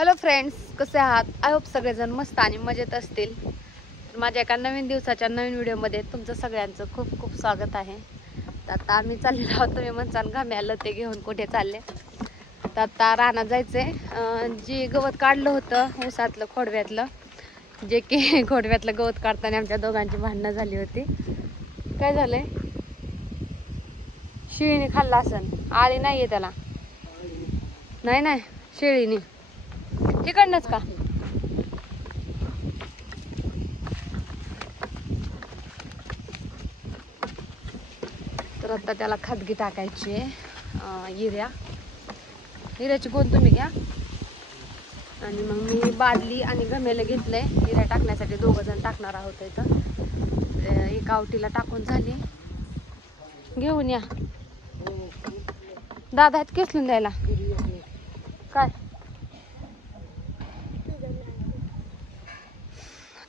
Hello friends, कसे आहात? I hope सगळेजण मस्त आणि मजेत असतील. माझ्या एका नवीन दिवसाच्या नवीन व्हिडिओमध्ये तुमचं सगळ्यांचं खूप खूप स्वागत आहे. तर आता आम्ही चाललेलो आहोत, तुम्ही म्हणसान घाम्याला ते घेऊन कुठे चालले. तर आता रानात जायचंय. जे गवत काढलं होतं ऊसातलं खोडव्यातलं, जे की खोडव्यातलं गवत काढताना आमच्या दोघांची भांडणं झाली होती. काय झालंय? शेळीने खाल्ला असन, आली नाहीये त्याला. नाही शेळीने तिकडनंच का? तर आता त्याला खतगी टाकायची आहे. हिऱ्याची गोण तुम्ही घ्या. आणि मग मी बादली आणि गमेला घेतलंय हिऱ्या टाकण्यासाठी. 2 जण टाकणार आहोत इथं. एका आवटीला टाकून झाली. घेऊन या दादा, आहेत केसलून द्यायला काय.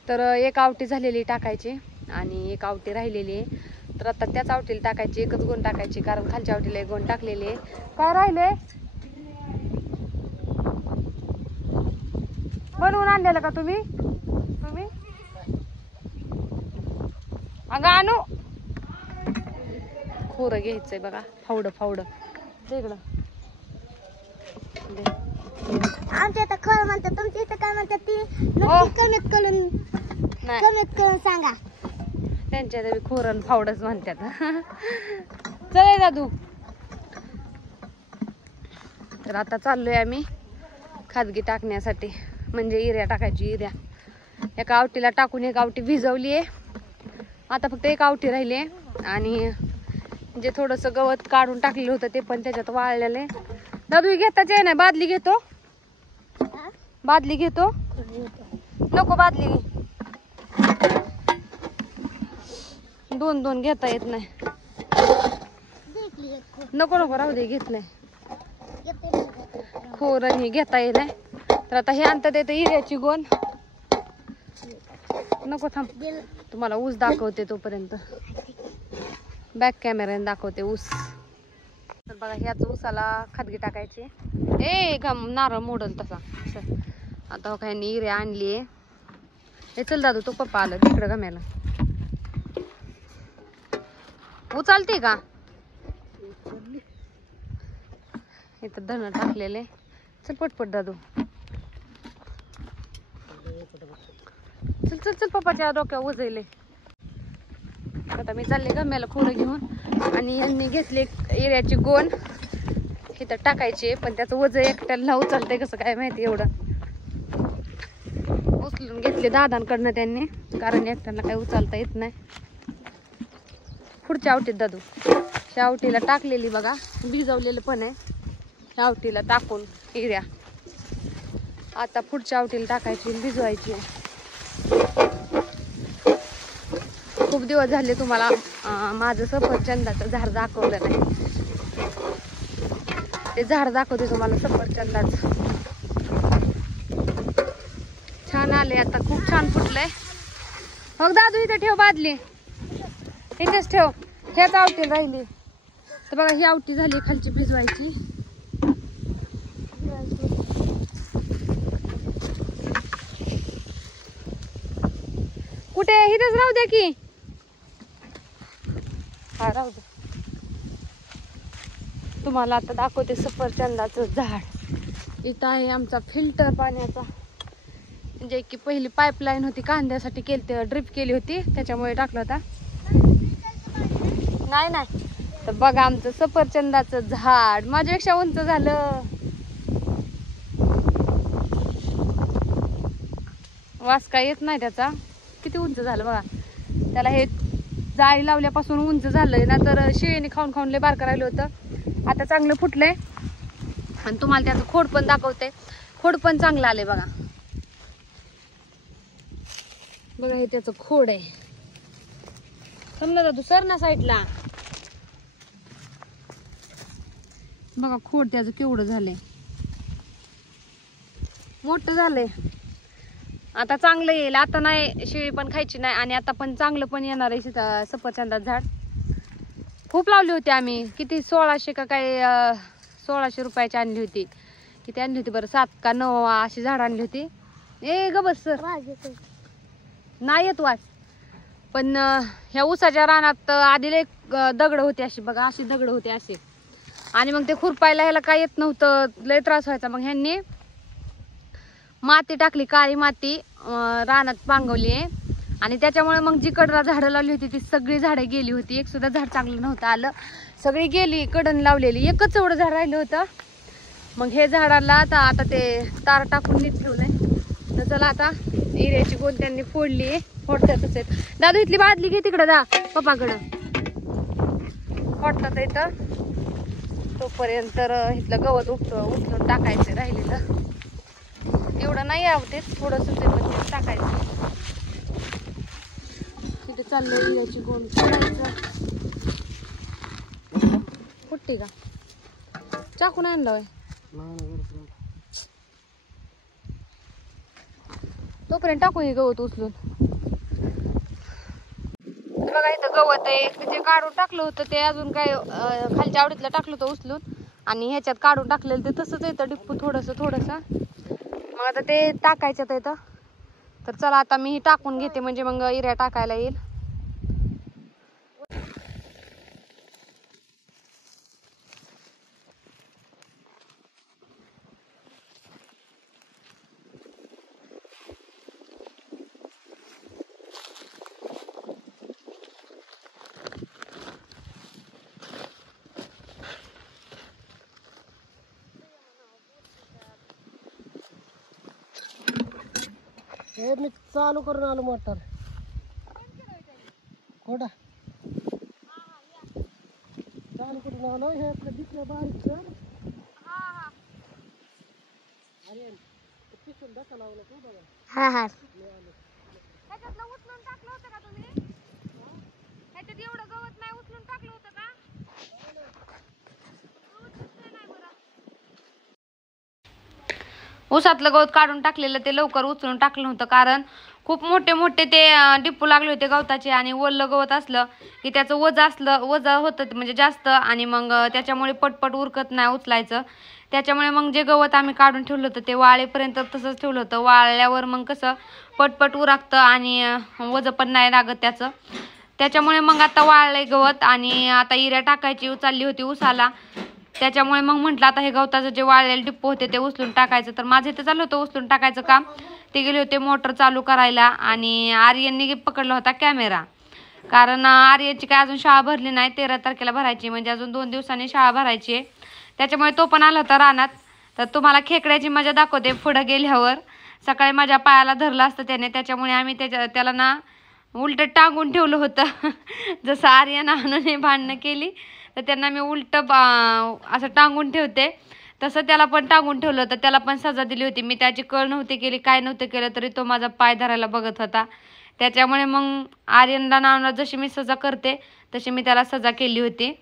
तर एक आवटी झालेली टाकायची आणि एक आवटी राहिलेली आहे. तर आता त्याच आवटीला टाकायची, एकच गोण टाकायची, कारण खालच्या आवटीला एक गोण टाकलेली आहे. काय राहिले? बनवून आणलेलं का तुम्ही? अगं आणू. खोरं घ्यायचंय बघा, फावडं इकडं. आमच्या इथं खरं म्हणतात, तुमच्या इथं काय म्हणतात ती कमीत करून सांगा. त्यांच्या तरी खोरण फावडच म्हणतात. चल दादू. तर आता चाललोय आम्ही खादगी टाकण्यासाठी, म्हणजे इऱ्या टाकायची. इऱ्या एका आवटीला टाकून एक आवटी भिजवली आहे. आता फक्त एक आवटी राहिली आहे. आणि जे थोडंसं गवत काढून टाकलेलं होतं ते पण त्याच्यात वाळलेलं आहे. दादू घेताच आहे ना, बादली घेतो. नको बादली घे. 2 घेता येत नाही. नको राहू दे, घेत नाही. खोरण ही घेता येत नाही. तर आता हे आणतात येतं हिऱ्याची गोण. नको थांब, तुम्हाला ऊस दाखवते तोपर्यंत. बॅक कॅमेऱ्याने दाखवते ऊस. तर बघा, ह्याच ऊसाला खतगी टाकायची. नारळ मोडल तसा. आता हो काय हिऱ्या आणली आहे. हे चल दादू, तो पप्पा आलं तिकडं गम्याला. उचलते का? इथं धन टाकलेले. चल पटपट दादू, चल पप्पाच्या डोक्यावर उजळले. आता मी चालले गम्याला खोरं घेऊन. आणि यांनी घेतले हिऱ्याची गोण इथं टाकायची, पण त्याचं वजन एकट्याला उचलतंय कसं काय माहिती. एवढं उचलून घेतले दादांकडनं त्यांनी, कारण एकट्याला काही उचलता येत नाही. पुढच्या आवटीत दादू, त्या आवटीला टाकलेली बघा, भिजवलेलं पण आहे. त्या आवटीला टाकून हिऱ्या आता पुढच्या आवटीला टाकायची, भिजवायची. खूप दिवस झाले तुम्हाला माझं सफरचंदाचं झाड दाखवलं नाही. ते झाड दाखवते तुम्हाला सफरचंदाचं. छान आले आता, खूप छान फुटलंय. मग दादू इथे ठेव बादली, इथेच ठेव. ह्याच आवटी राहिली. तर बघा, ही आवटी झाली खालची भिजवायची. कुठे? इथेच राहू द्या की. हा, राहू दे. तुम्हाला आता दाखवते सफरचंदाचं झाड. इथं आहे आमचा फिल्टर पाण्याचा, म्हणजे की पहिली पाईपलाईन होती कांद्यासाठी केली, ड्रिप केली होती, त्याच्यामुळे टाकलं होता. नाही. तर बघा आमचं सफरचंदाचं झाड माझ्यापेक्षा उंच झालं. वास काय येत नाही त्याचा. किती उंच झालं बघा. त्याला हे जाळी लावल्यापासून उंच झालंय ना, तर शेळीने खाऊन लय बारकं राहिलं होतं. आता चांगलं फुटलंय. आणि तुम्हाला त्याचं खोड पण दाखवते. खोड पण चांगलं आलंय बघा. बघा, हे त्याचं खोड आहे. समजा तू सर ना साईडला. बघा खोड त्याचं केवढं झालंय, मोठं झालंय. आता चांगलं येईल. आता नाही शेळी पण खायची नाही, आणि आता पण चांगलं पण येणार आहे सफरचंदाचं झाड. खूप लावली होती आम्ही, किती 1600 का काय 1600 रुपयाची आणली होती. किती आणली होती बरं, 7 का 9 अशी झाड आणली होती. ए ग बस सर, नाही येत वाच. पण ह्या ऊसाच्या रानात आधी लय दगड होते अशी बघा, अशी दगड होते असे. आणि मग ते खुरपायला ह्याला काय येत नव्हतं, लय त्रास व्हायचा. मग ह्यांनी माती टाकली, काळी माती रानात पांगवली आहे. आणि त्याच्यामुळे मग जी कडला झाडं लावली होती ती सगळी झाडं गेली होती. एक सुद्धा झाड चांगलं नव्हतं आलं, सगळी गेली कडन लावलेली. एकच एवढं झाड राहिलं होतं. मग हे झाडाला आता ते तार टाकून नीट ठेवलंय. तर चला आता इऱ्याची गोण त्यांनी फोडली, फोडतातच आहेत. दादू इथली बादली घे तिकडं, जा पप्पाकडं. फोडतात इथं. तोपर्यंत इथलं गवत उचलून टाकायचं राहिलेलं. एवढं नाही आवडत, थोडंसं ते पण ते टाकायचं. तिथे चाललंय इऱ्याची गोण फोडायचं. फुटते का? चाकून आणलं तोपर्यंत टाकू हे गवत उचलून. बघा इथं गवत आहे, जे काढून टाकलं होतं ते अजून काय खालच्या आवडीतलं टाकलं होतं उचलून. आणि ह्याच्यात काढून टाकलेलं ते तसंच येतं डिप्पू थोडंसं. मग आता ते टाकायचं येतं. तर चला आता मी ही टाकून घेते, म्हणजे मग इऱ्या टाकायला येईल. हे मी चालू करून आलो मोटर. कोणा चालू करून आलो. हे आपलं दिसलं बारीक कर. अरे पिसून दाखवा लावलं तू बघा. हा हा ह्याच्यातलं उचलून टाकलं होतं का तुम्ही? ह्याच्यात एवढं गवत नाही उचलून टाकलं होतं का? ऊसातलं गवत काढून टाकलेलं ते लवकर उचलून टाकलं होतं, कारण खूप मोठे ते डिप्पू लागले होते गवताचे. आणि ओलं गवत असलं की त्याचं वज होतं म्हणजे जास्त. आणि मग त्याच्यामुळे पटपट उरकत नाही उचलायचं. त्याच्यामुळे मग जे गवत आम्ही काढून ठेवलं होतं ते वाळेपर्यंत तसंच ठेवलं होतं. वाळल्यावर मग कसं पटपट उरकतं आणि वज पण नाही लागत त्याचं. त्याच्यामुळे मग आता वाळलंय गवत. आणि आता इऱ्या टाकायची चालली होती ऊसाला. त्याच्यामुळे मग म्हटलं आता हे गवताचं जे वाळलेले डिप्पू होते ते उचलून टाकायचं. तर माझं इथं चालू होतं उचलून टाकायचं काम. ते गेले होते मोटर चालू करायला. आणि आर्यनने पकडला होता कॅमेरा, कारण आर्यनची काय अजून शाळा भरली नाही. 13 तारखेला भरायची, म्हणजे अजून 2 दिवसांनी शाळा भरायची आहे. त्याच्यामुळे तो पण आला होता रानात. तर तुम्हाला खेकड्याची मजा दाखवते पुढं गेल्यावर. सकाळी माझ्या पायाला धरलं असतं त्याने, त्याच्यामुळे आम्ही त्याला ना उलटं टांगून ठेवलं होतं. जसं आर्यन आणून भांडणं केली तर त्यांना मी उलटं असं टांगून ठेवते, तसं त्याला पण टांगून ठेवलं होतं. त्याला पण सजा दिली होती. मी त्याची कळ नव्हती केली, काय नव्हतं केलं, तरी तो माझा पाय धरायला बघत होता. त्याच्यामुळे मग आर्यनला नावला जशी मी सजा करते तशी मी त्याला सजा केली होती.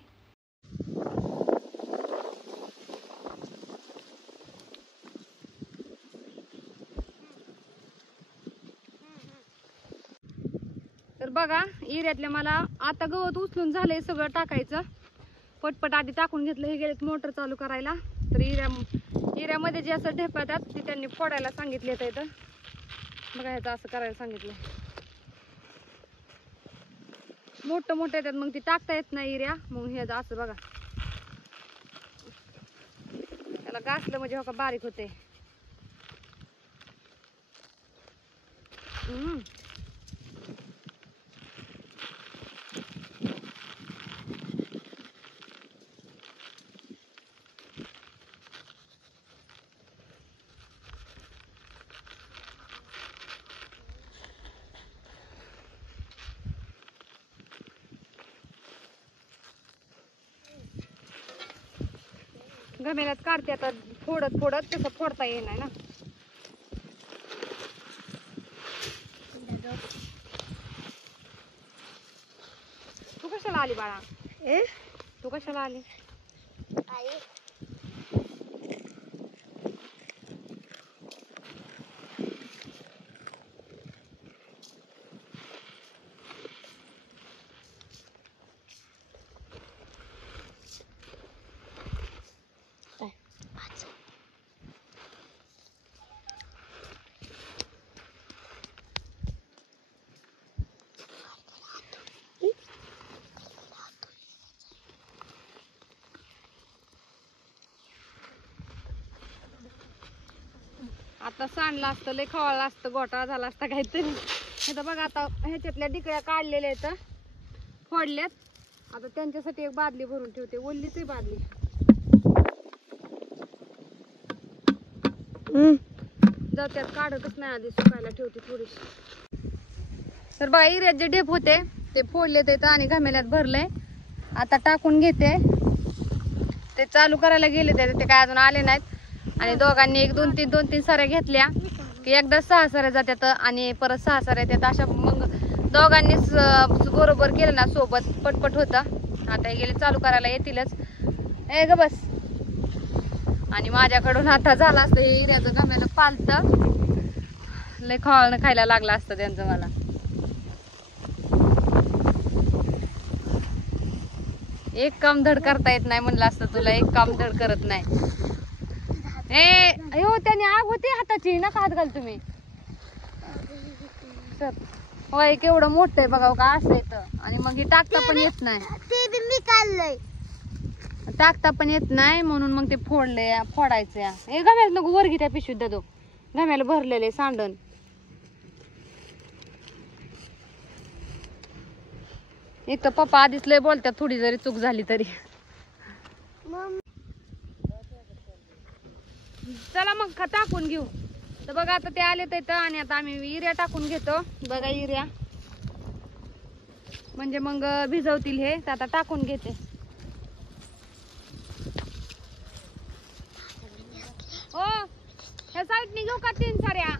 तर बघा इऱ्यातल्या मला आता गवत उचलून झालंय सगळं टाकायचं. पटपट आधी टाकून घेतलं. हे गेलेत मोटर चालू करायला. तर इऱ्यामध्ये जे असं ढेपातात ते त्यांनी फोडायला सांगितले. तर इथं बघा ह्याचं असं करायला सांगितलं. मोठं येतात मग ती टाकता येत नाही इऱ्या. मग ह्याचं असं बघा, त्याला घासलं म्हणजे हो का बारीक होते. गमेल्यात काढते आता फोडत तसं फोडता येणार ना. तू कशाला आली बाळा? तू कशाला आली? आता सांडलं असतं, लय खवाळलं असतं, घोटाळा झाला असता काहीतरी. आता बघा आता ह्याच्यातल्या डिकळ्या काढलेल्या आहेत, फोडल्यात. आता त्यांच्यासाठी एक बादली भरून ठेवते, ओल्लीच आहे बादली. जाऊ त्यात काढतच नाही, आधी सुकायला ठेवते थोडीशी. तर बघा इऱ्यात जे ढेप होते ते फोडले ते आणि घमेल्यात भरले. आता टाकून घेते. ते चालू करायला गेले ते काय अजून आले नाहीत. आणि दोघांनी एक दोन तीन साऱ्या घेतल्या की एकदा 6 साऱ्या जातात आणि परत 6 साऱ्या येतात. अशा मग दोघांनीच बरोबर केलं ना सोबत पटपट होतं. आता हे गेले चालू करायला येतीलच. ए ग बस. आणि माझ्याकडून आता झालं असतं हे इऱ्याचं घमेलं पालतं, लय खवाळणं खायला लागलं असतं त्यांचं मला. एक काम धड करता येत नाही म्हणलं असतं तुला, एक काम धड करत नाही. ए अयो त्याने आग होती हाताची, नका हात घाल तुम्ही. होय केवढं मोठं आहे बघा का, असं येतं. आणि मग हे टाकता पण येत नाही, ते बी मी काढलंय. टाकता पण येत नाही म्हणून मग ते फोडायचं. हे घाम्याला नको वर घे, त्या पिशवीत देतो. घाम्याला भरलेले सांडण. एक तर पप्पा आधीच लय बोलतात, थोडी जरी चूक झाली तरी. चला मग टाकून घेऊ. तर बघा आता ते आले तर, आणि आता आम्ही इऱ्या टाकून घेतो. बघा इऱ्या म्हणजे मग भिजवतील हे. तर आता टाकून घेते. हो ह्या साईडने घेऊ का 3 साऱ्या?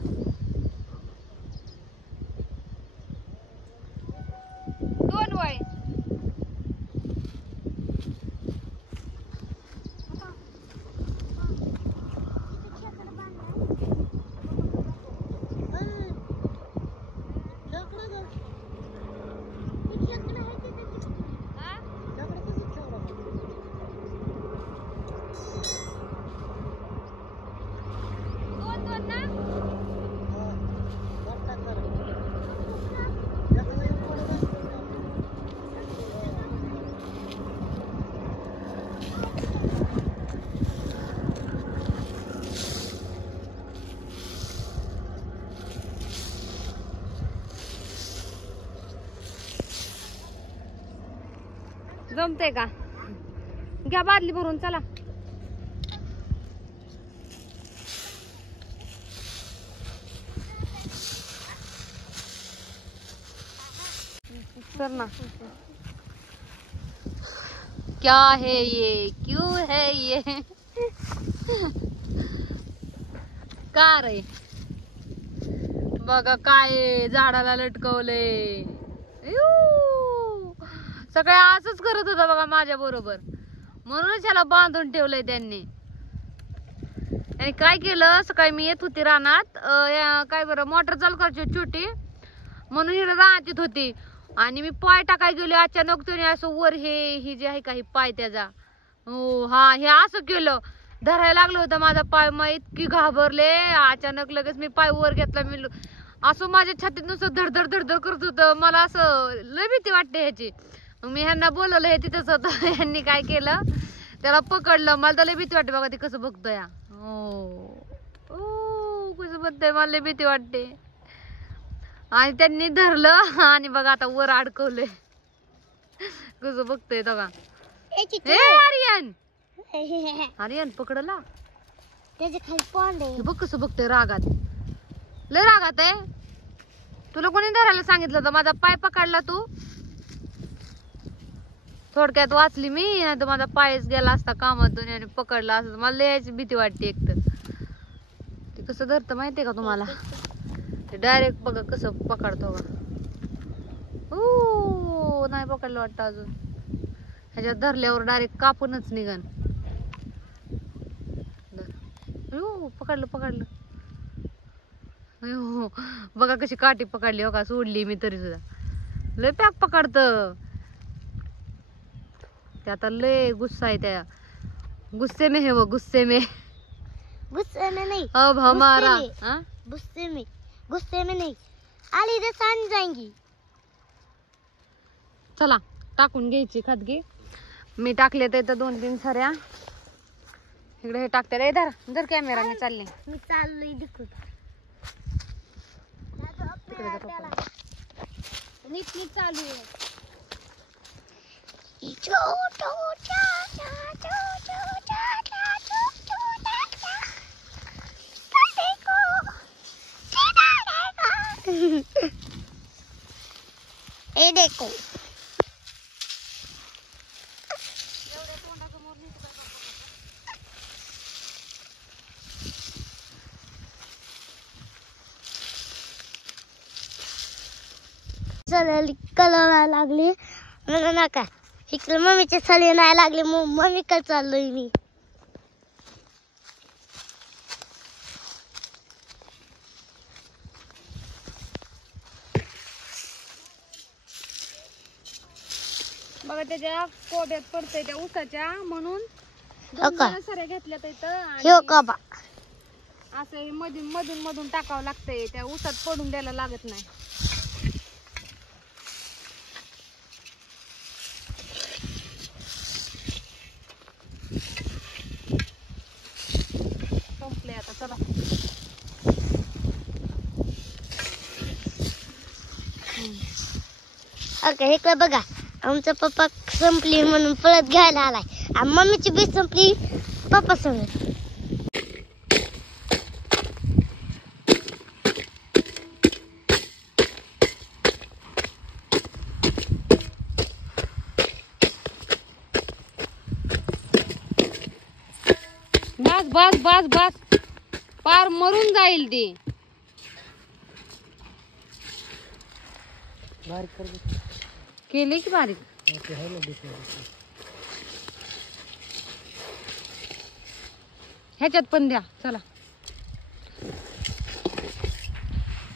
दोन वय. जमते का? घ्या बादली भरून चला. सर ना क्या है ये, क्यों है ये? का रे बघा काय झाडाला लटकवले. सगळं असंच करत होता बघा माझ्या बरोबर, म्हणूनच याला बांधून ठेवलंय त्यांनी. आणि काय केलं, सकाळी मी येत होती रानात, काय बरं मोटर चालू करायची छोटी, म्हणून हिला रानात येत होती. आणि मी पाय टाकाय गेले, अचानक त्याने असं वर हे जे आहे का हे पाय त्याचा, हो हा हे असं केलं, धरायला लागलं होतं माझा पाय. मग इतकी घाबरले, अचानक लगेच मी पाय वर घेतला. मी असं माझ्या छातीत नुसतं धडधड धडधड करत होतं. मला असं लय भीती वाटते ह्याची. मग मी ह्यांना बोलवलं, हे तिथंच होतं. ह्यांनी काय केलं, त्याला पकडलं. मला तर लय भीती वाटते बघा, ती कसं बघतोय. हो कसं बघतोय, मला लय भीती वाटते. आणि त्यांनी धरलं आणि बघा आता वर अडकवलंय, कसं बघतोय बघा. आर्यन आर्यन पकडला, त्याच्या खाली पॉन्ड आहे. बघ कसं बघतोय, रागात, लय रागात आहे. तुला कोणी धरायला सांगितलं होतं? माझा पाय पकडला तू. थोडक्यात वाचली मी, नाही तर माझा पायच गेला असता कामातून आणि पकडला असता. मला लयाची भीती वाटते. एक तर ते कसं धरतं माहितीये का तुम्हाला, ते डायरेक्ट बघा कसं पकडतो बघा. हो नाही पकडलं वाटतं अजून. ह्याच्यात धरल्यावर डायरेक्ट कापूनच निघन. पकडलं पकडलं. हो बघा कशी काठी पकडली, हो का सोडली मी तरी सुद्धा. लय पॅक पकडत ते. आता लय गुस्सा आहे त्या. गुस्से में है वो, गुस्से में. गुस्से में नहीं, अब हमारा गुस्से में नहीं, आली तर सांड जाएंगी. चला टाकून घ्यायची खादगी. मी टाकले तर 2-3 साऱ्या. इकडे हे टाकते रे. धर धर कॅमेरा, मी चालले. मी चाललोय दिकून. तिकडे जा पप्पा. नीट नीट चालू आहे. ए देखो सळी कलर लागली म्हणून नका इकडे मम्मीचे सळी नाही लागली मग मम्मी कडे चाललोय मी. बघा त्याच्या कोड्यात पडतंय त्या उसाच्या, म्हणून हो का? सऱ्या घेतल्यात इथं हो आणि का बा असं हे मधून मधून मधून टाकावं लागतंय. त्या उसात पडून द्यायला लागत नाही. संपले आता, चला. ओके इकडे बघा आमचा पप्पा संपली म्हणून परत घ्यायला आलाय आणि मम्मीची बी संपली पप्पा संग. बस बस बस बस, पार मरून जाईल ती. केली की बारीक. ह्याच्यात पण द्या, चला.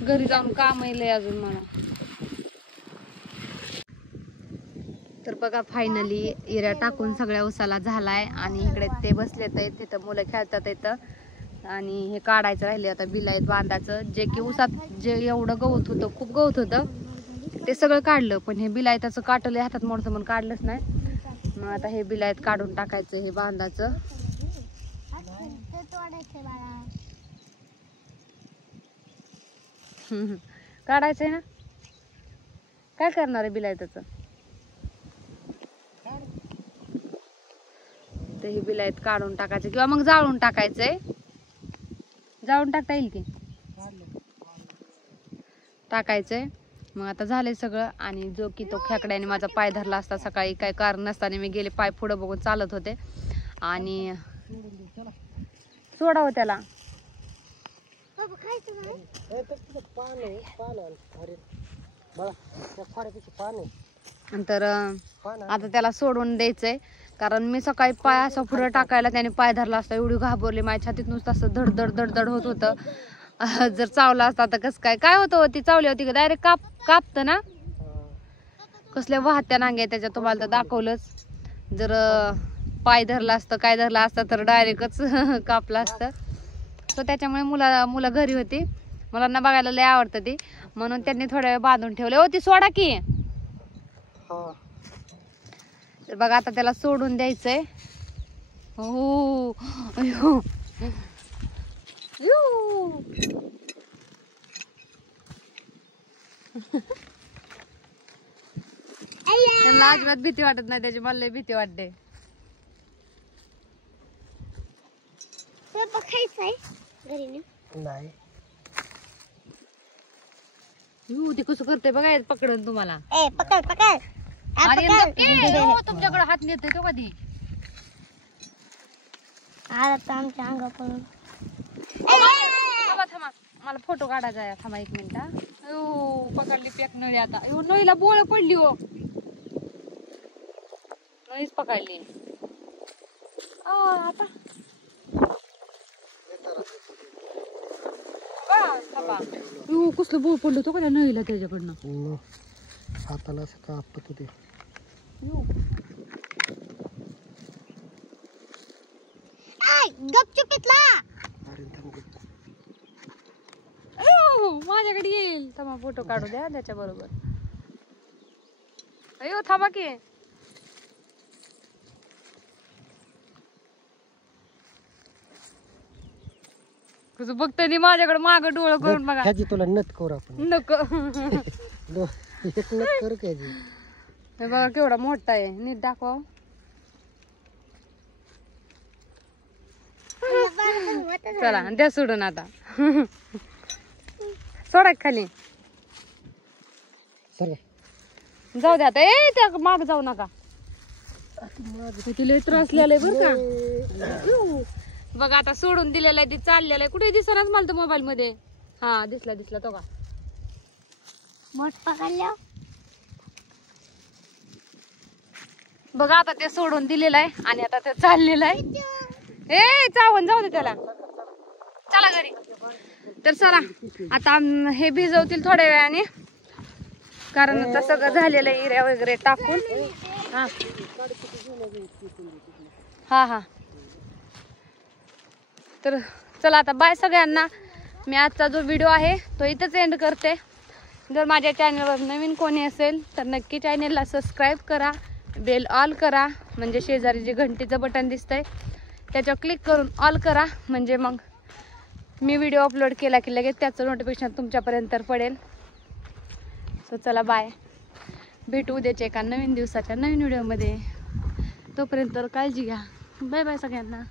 घरी जाऊन काम येईल अजून मला. तर बघा फायनली इरा टाकून सगळ्या उसाला झालाय आणि इकडे ते बसलेत आहेत, तिथं मुलं खेळतात येतं आणि हे काढायचं राहिले आता बिलाईत बांधाचं. जे की उसात जे एवढं गवत होतं, खूप गवत होतं, ते सगळं काढलं, पण हे बिलायताचं काटलं हातात मोडतं म्हणून काढलंच नाही. मग आता हे बिलायत काढून टाकायचं, हे बांधाचं. काढायचंय ना. काय करणार आहे बिलायताचं? ते हे बिलायत काढून टाकायचं किंवा मग जाळून टाकायचंय. जाळून टाकता येईल की, टाकायचंय. मग आता झालंय सगळं. आणि जो की तो खेकड्याने माझा पाय धरला असता सकाळी, काय कारण नसताना मी गेले, पाय पुढं बघून चालत होते आणि सोडावं त्याला. नंतर आता त्याला सोडून द्यायचंय, कारण मी सकाळी पाय असा पुढं टाकायला त्याने पाय धरला असता. एवढी घाबरली, माझ्या छातीत नुसतं असं धडधड धडधड होत होतं. जर चावला असता तर कसं काय काय होतं. ती चावली होती का डायरेक्ट कापत ना. कसल्या वाहत्या नांग्या त्याच्या, तुम्हाला तर दाखवलंच. जर पाय धरला असतं, काय धरला असतं तर डायरेक्टच कापलं असतं. तर त्याच्यामुळे मुलं घरी होती, मुलांना बघायला लय आवडतं ती, म्हणून त्यांनी थोड्या वेळ बांधून ठेवले. हो ती सोडा की. तर बघा आता त्याला सोडून द्यायचंय. हो त्यांना अजिबात भीती वाटत नाही त्याची, मला लय भीती वाटते. नाही ते कसं करते बघा, पकडून तुम्हाला. ए पकड पकड तुमच्याकडे हात नेतोय तो कधी. आला तर आमच्या अंगा पडून. थांबा मला फोटो काढायचा आहे. थांबा 1 मिनिट. पकडली पॅक नळी. आता नळीला बोळ पडली. हो नळीच पकडली. आता कसलं बोळ पडलं तो का नळीला त्याच्याकडनं. हाताला असं कापत होते. गपचुपीतला माझ्याकडे येईल. थांबा फोटो काढू द्या त्याच्या बरोबर. अयो थांबा की. कसं बघते माझ्याकडे माग डोळं करून बघा. ह्याची तुला नथ करू आपण. नको. एक नथ करू का ह्याची? हे बघा केवढा मोठा आहे, नीट दाखवा. चला द्या सोडून आता. सोडा खाली. सर जाऊ द्या आता. ए त्या माग जाऊ नका. तिला त्रास लिहिलाय बर का. बघा आता सोडून दिलेला आहे, ती चाललेला आहे. कुठे दिसणार मला तर मोबाईल मध्ये. हा दिसला दिसला तो का. मोठ पकडल्या बघा आता ते सोडून दिलेलं आहे आणि आता ते चाललेलं आहे. ए चावून जाऊ दे त्याला. चला घरी. तर चला आता हे भिजवतील थोड्या वेळाने, कारण आता सगळं झालेलं आहे इऱ्या वगैरे टाकून. हा हा हा. तर चला आता बाय सगळ्यांना. मी आजचा जो व्हिडिओ आहे तो इथंच एंड करते. जर माझ्या चॅनलवर नवीन कोणी असेल तर नक्की चॅनलला सबस्क्राईब करा, बेल ऑल करा, म्हणजे शेजारी जे घंटीचं बटन दिसतंय त्याच्यावर क्लिक करून ऑल करा, म्हणजे मग मी व्हिडिओ अपलोड केला की लगेच त्याचं नोटिफिकेशन तुमच्यापर्यंत पडेल. सो चला बाय. भेटू उद्याच्या एका नवीन दिवसाच्या नवीन व्हिडिओमध्ये. तोपर्यंत काळजी घ्या. बाय बाय सगळ्यांना.